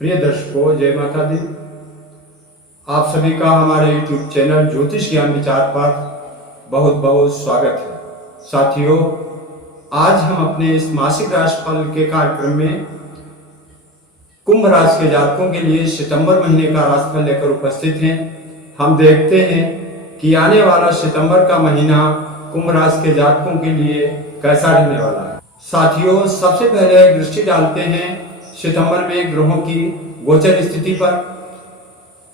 प्रिय दर्शकों, जय माता दी। आप सभी का हमारे YouTube चैनल ज्योतिष ज्ञान विचार पर बहुत बहुत स्वागत है। साथियों, आज हम अपने इस मासिक राशिफल के कार्यक्रम में कुंभ राशि के जातकों के लिए सितंबर महीने का राशिफल लेकर उपस्थित हैं। हम देखते हैं कि आने वाला सितंबर का महीना कुंभ राशि के जातकों के लिए कैसा रहने वाला है। साथियों, सबसे पहले दृष्टि डालते हैं सितंबर में ग्रहों की गोचर स्थिति पर।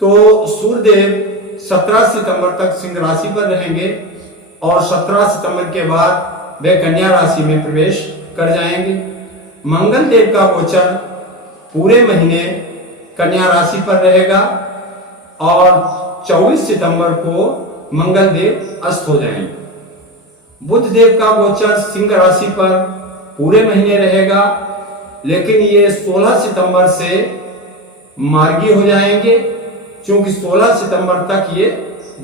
तो सूर्यदेव 17 सितंबर तक सिंह राशि पर रहेंगे और 17 सितंबर के बाद वे कन्या राशि में प्रवेश कर जाएंगे। मंगल देव का गोचर पूरे महीने कन्या राशि पर रहेगा और 24 सितंबर को मंगल देव अस्त हो जाएंगे। बुध देव का गोचर सिंह राशि पर पूरे महीने रहेगा, लेकिन ये 16 सितंबर से मार्गी हो जाएंगे, क्योंकि 16 सितंबर तक ये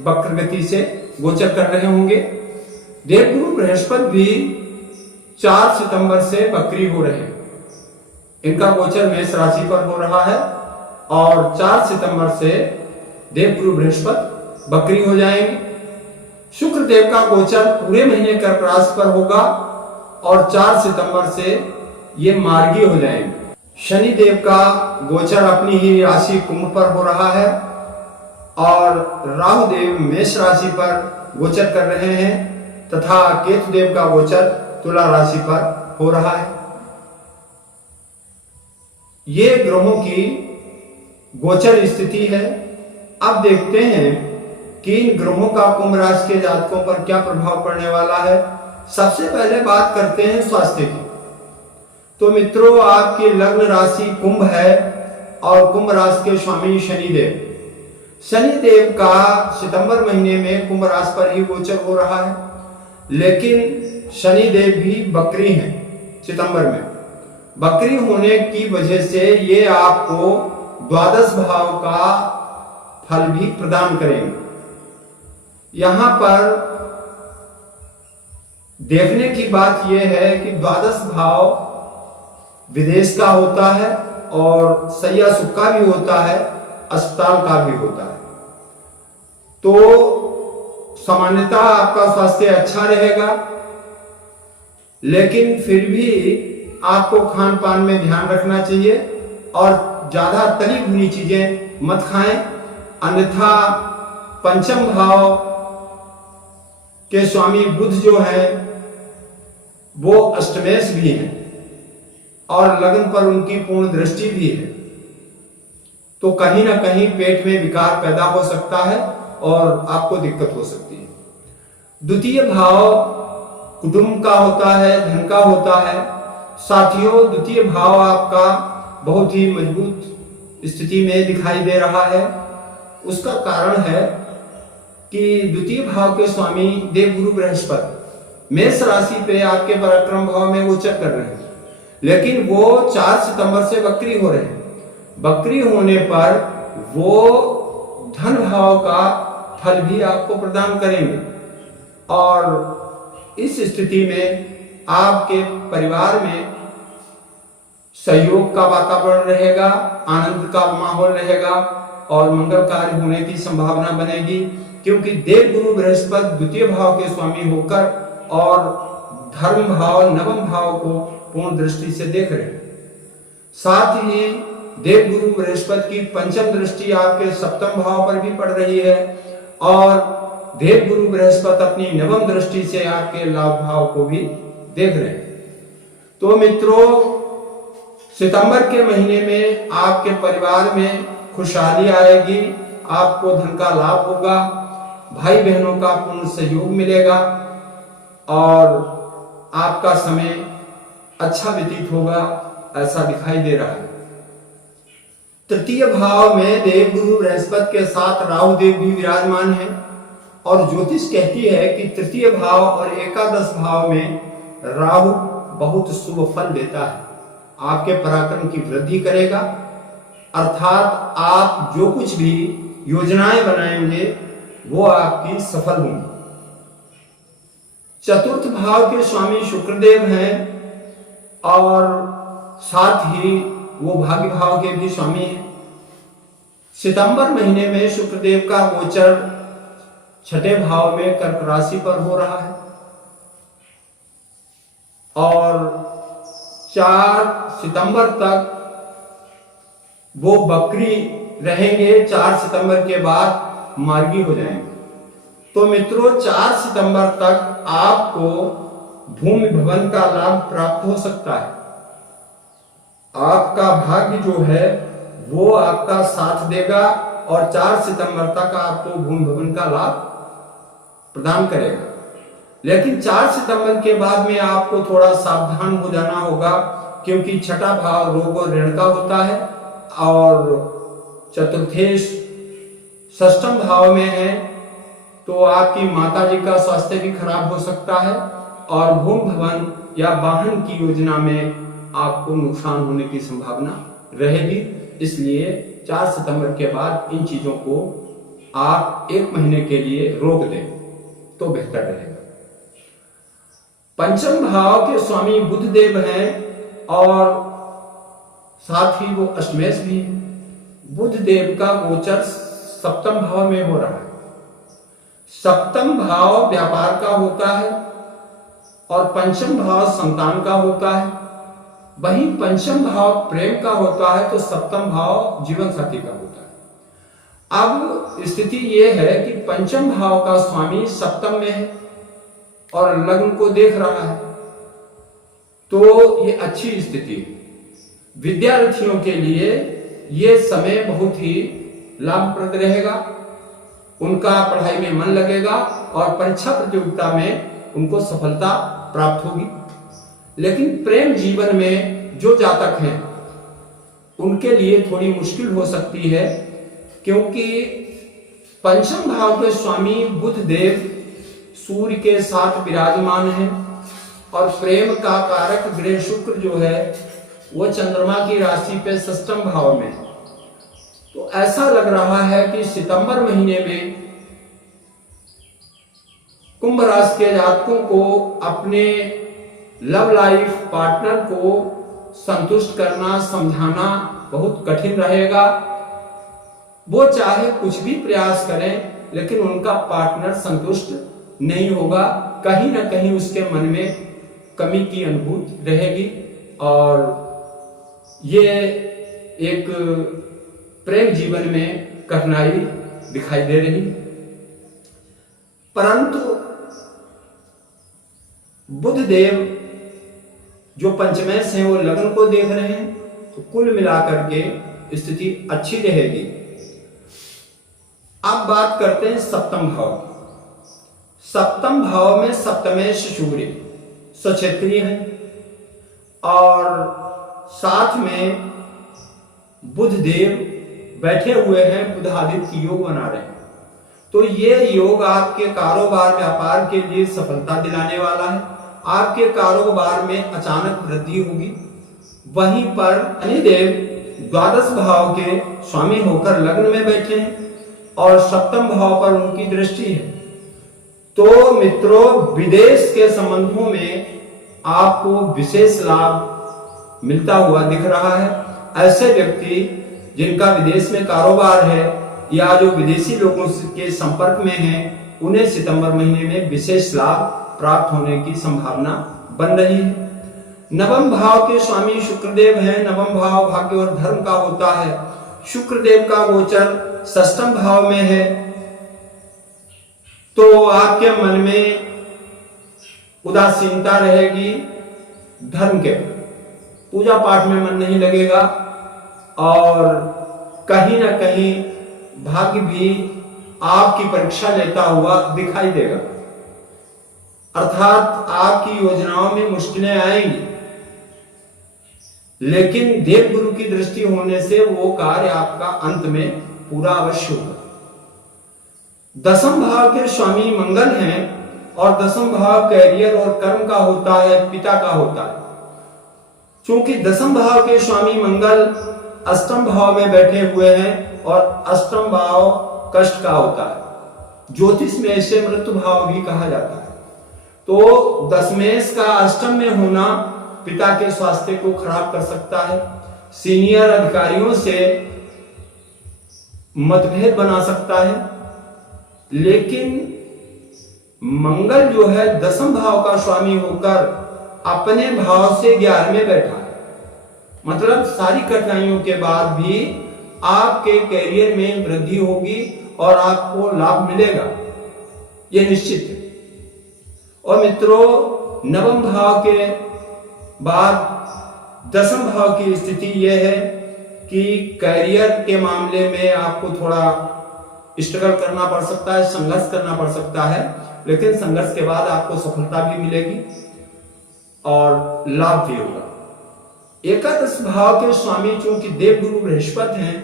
वक्र गति से गोचर कर रहे होंगे। देवगुरु बृहस्पति भी 4 सितंबर से वक्री हो रहे हैं। इनका गोचर मेष राशि पर हो रहा है और 4 सितंबर से देवगुरु बृहस्पति वक्री हो जाएंगे। शुक्र देव का गोचर पूरे महीने कर्क राशि पर होगा और 4 सितंबर से ये मार्गी हो जाएंगे। शनि देव का गोचर अपनी ही राशि कुंभ पर हो रहा है और राहु देव मेष राशि पर गोचर कर रहे हैं तथा केतु देव का गोचर तुला राशि पर हो रहा है। ये ग्रहों की गोचर स्थिति है। अब देखते हैं कि इन ग्रहों का कुंभ राशि के जातकों पर क्या प्रभाव पड़ने वाला है। सबसे पहले बात करते हैं स्वास्थ्य की। तो मित्रों, आपकी लग्न राशि कुंभ है और कुंभ राशि के स्वामी शनिदेव। शनिदेव का सितंबर महीने में कुंभ राशि पर ही गोचर हो रहा है, लेकिन शनिदेव भी वक्री हैं। सितंबर में वक्री होने की वजह से ये आपको द्वादश भाव का फल भी प्रदान करेंगे। यहां पर देखने की बात यह है कि द्वादश भाव विदेश का होता है और सैया सुख का भी होता है, अस्पताल का भी होता है। तो सामान्यतः आपका स्वास्थ्य अच्छा रहेगा, लेकिन फिर भी आपको खान पान में ध्यान रखना चाहिए और ज्यादा तली भुनी चीजें मत खाएं, अन्यथा पंचम भाव के स्वामी बुध जो है वो अष्टमेश भी है और लग्न पर उनकी पूर्ण दृष्टि भी है। तो कहीं ना कहीं पेट में विकार पैदा हो सकता है और आपको दिक्कत हो सकती है। द्वितीय भाव कुटुंब का होता है, धन का होता है। साथियों, द्वितीय भाव आपका बहुत ही मजबूत स्थिति में दिखाई दे रहा है। उसका कारण है कि द्वितीय भाव के स्वामी देवगुरु बृहस्पति मेष राशि पे आपके पराक्रम भाव में गोचर कर रहे हैं, लेकिन वो 4 सितंबर से वक्री हो रहे हैं। वक्री होने पर वो धन भाव का फल भी आपको प्रदान करेंगे और इस स्थिति में आपके परिवार में सहयोग का वातावरण रहेगा, आनंद का माहौल रहेगा और मंगल कार्य होने की संभावना बनेगी, क्योंकि देवगुरु बृहस्पति द्वितीय भाव के स्वामी होकर और धर्म भाव नवम भाव को पूर्ण दृष्टि से देख रहे हैं। साथ ही देवगुरु बृहस्पति की पंचम दृष्टि आपके सप्तम भाव पर भी पड़ रही है और देवगुरु बृहस्पति अपनी नवम दृष्टि से आपके लाभ भाव को भी देख रहे हैं। तो मित्रों, सितंबर के महीने में आपके परिवार में खुशहाली आएगी, आपको धन का लाभ होगा, भाई बहनों का पूर्ण सहयोग मिलेगा और आपका समय अच्छा व्यतीत होगा, ऐसा दिखाई दे रहा है। तृतीय भाव में देवगुरु बृहस्पति के साथ राहु देव भी विराजमान है और ज्योतिष कहती है कि तृतीय भाव और एकादश भाव में राहु बहुत शुभ फल देता है, आपके पराक्रम की वृद्धि करेगा, अर्थात आप जो कुछ भी योजनाएं बनाएंगे वो आपकी सफल होंगी। चतुर्थ भाव के स्वामी शुक्रदेव हैं और साथ ही वो भाग्य भाव के भी स्वामी हैं। सितंबर महीने में शुक्रदेव का गोचर छठे भाव में कर्क राशि पर हो रहा है और 4 सितंबर तक वो बकरी रहेंगे, 4 सितंबर के बाद मार्गी हो जाएंगे। तो मित्रों 4 सितंबर तक आपको भूमि भवन का लाभ प्राप्त हो सकता है। आपका भाग्य जो है वो आपका साथ देगा और 4 सितंबर तक आपको भूमि भवन का लाभ प्रदान करेगा। लेकिन 4 सितंबर के बाद में आपको थोड़ा सावधान हो जाना होगा, क्योंकि छठा भाव रोग और ऋण का होता है और चतुर्थेश षष्ठम भाव में है, तो आपकी माता जी का स्वास्थ्य भी खराब हो सकता है और भूमि भवन या वाहन की योजना में आपको नुकसान होने की संभावना रहेगी। इसलिए 4 सितंबर के बाद इन चीजों को आप 1 महीने के लिए रोक दें तो बेहतर रहेगा। पंचम भाव के स्वामी बुध देव हैं और साथ ही वो अष्टमेश भी हैं। बुध देव का गोचर सप्तम भाव में हो रहा है। सप्तम भाव व्यापार का होता है और पंचम भाव संतान का होता है। वहीं पंचम भाव प्रेम का होता है तो सप्तम भाव जीवन साथी का होता है। अब स्थिति यह है कि पंचम भाव का स्वामी सप्तम में है और लग्न को देख रहा है, तो ये अच्छी स्थिति है। विद्यार्थियों के लिए ये समय बहुत ही लाभप्रद रहेगा। उनका पढ़ाई में मन लगेगा और परीक्षा प्रतियोगिता में उनको सफलता प्राप्त होगी। लेकिन प्रेम जीवन में जो जातक हैं उनके लिए थोड़ी मुश्किल हो सकती है, क्योंकि पंचम भाव के स्वामी बुध देव सूर्य के साथ विराजमान है और प्रेम का कारक ग्रह शुक्र जो है वो चंद्रमा की राशि पे षष्ठम भाव में है। तो ऐसा लग रहा है कि सितंबर महीने में कुंभ राशि के जातकों को अपने लव लाइफ पार्टनर को संतुष्ट करना, समझाना बहुत कठिन रहेगा। वो चाहे कुछ भी प्रयास करें लेकिन उनका पार्टनर संतुष्ट नहीं होगा। कहीं ना कहीं उसके मन में कमी की अनुभूति रहेगी और ये एक प्रेम जीवन में कठिनाई दिखाई दे रही। परंतु बुध देव जो पंचमेश हैं वो लग्न को देख रहे हैं, तो कुल मिलाकर के स्थिति अच्छी रहेगी। अब बात करते हैं सप्तम भाव की। सप्तम भाव में सप्तमेश सूर्य स्वक्षेत्रीय है और साथ में बुध देव बैठे हुए हैं, बुध आदित्य योग बना रहे हैं। तो ये योग आपके कारोबार व्यापार के लिए सफलता दिलाने वाला है। आपके कारोबार में अचानक वृद्धि होगी। वहीं पर शनिदेव द्वादश भाव के स्वामी होकर लग्न में बैठे हैं और सप्तम भाव पर उनकी दृष्टि है। तो मित्रों, विदेश के संबंधों में आपको विशेष लाभ मिलता हुआ दिख रहा है। ऐसे व्यक्ति जिनका विदेश में कारोबार है या जो विदेशी लोगों के संपर्क में हैं, उन्हें सितंबर महीने में विशेष लाभ प्राप्त होने की संभावना बन रही है। नवम भाव के स्वामी शुक्रदेव हैं। नवम भाव भाग्य और धर्म का होता है। शुक्रदेव का गोचर षष्ठम भाव में है, तो आपके मन में उदासीनता रहेगी। धर्म के पूजा पाठ में मन नहीं लगेगा और कहीं ना कहीं भाग्य भी आपकी परीक्षा लेता हुआ दिखाई देगा। अर्थात आपकी योजनाओं में मुश्किलें आएंगी, लेकिन देव गुरु की दृष्टि होने से वो कार्य आपका अंत में पूरा अवश्य होगा। दसम भाव के स्वामी मंगल हैं और दसम भाव कैरियर और कर्म का होता है, पिता का होता है। क्योंकि दसम भाव के स्वामी मंगल अष्टम भाव में बैठे हुए हैं और अष्टम भाव कष्ट का होता है। ज्योतिष में इसे मृत्यु भाव भी कहा जाता है। तो दशमेश का अष्टम में होना पिता के स्वास्थ्य को खराब कर सकता है। सीनियर अधिकारियों से मतभेद बना सकता है, लेकिन मंगल जो है दसम भाव का स्वामी होकर अपने भाव से 11 में बैठा है। मतलब सारी कठिनाइयों के बाद भी आपके कैरियर में वृद्धि होगी और आपको लाभ मिलेगा, यह निश्चित है। और मित्रों, नवम भाव के बाद दसम भाव की स्थिति यह है कि कैरियर के मामले में आपको थोड़ा स्ट्रगल करना पड़ सकता है, संघर्ष करना पड़ सकता है, लेकिन संघर्ष के बाद आपको सफलता भी मिलेगी और लाभ भी होगा। एकादश भाव के स्वामी चूंकि देवगुरु बृहस्पति हैं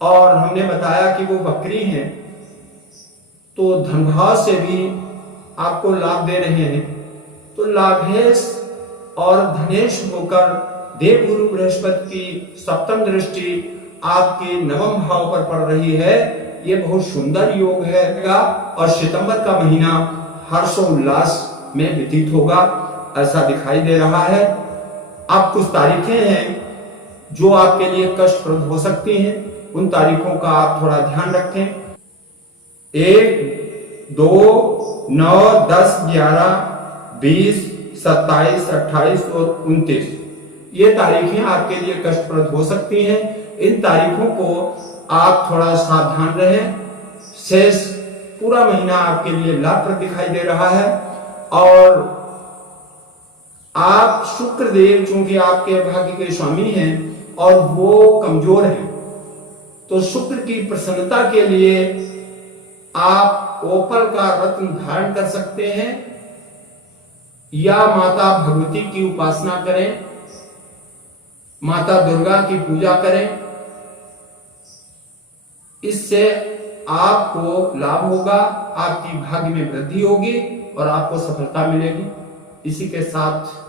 और हमने बताया कि वो वक्री हैं, तो धन भाव से भी आपको लाभ दे रहे हैं। तो लाभेश और धनेश होकर देवगुरु बृहस्पति की सप्तम दृष्टि आपके नवम भाव पर पड़ रही है। ये बहुत सुंदर योग है और सितंबर का महीना हर्षोल्लास में व्यतीत होगा, ऐसा दिखाई दे रहा है। अब कुछ तारीखें हैं जो आपके लिए कष्टप्रद हो सकती हैं, उन तारीखों का आप थोड़ा ध्यान रखें। 1, 2, 9, 10, 11, 20, 27, 28 और 29 ये तारीखें आपके लिए कष्टप्रद हो सकती हैं। इन तारीखों को आप थोड़ा सावधान रहें। शेष पूरा महीना आपके लिए लाभप्रद दिखाई दे रहा है। और आप शुक्रदेव चूंकि आपके भाग्य के स्वामी हैं और वो कमजोर हैं, तो शुक्र की प्रसन्नता के लिए आप ओपल का रत्न धारण कर सकते हैं या माता भगवती की उपासना करें, माता दुर्गा की पूजा करें। इससे आपको लाभ होगा, आपकी भाग्य में वृद्धि होगी और आपको सफलता मिलेगी। इसी के साथ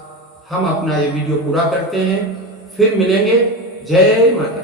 हम अपना ये वीडियो पूरा करते हैं, फिर मिलेंगे। जय माता।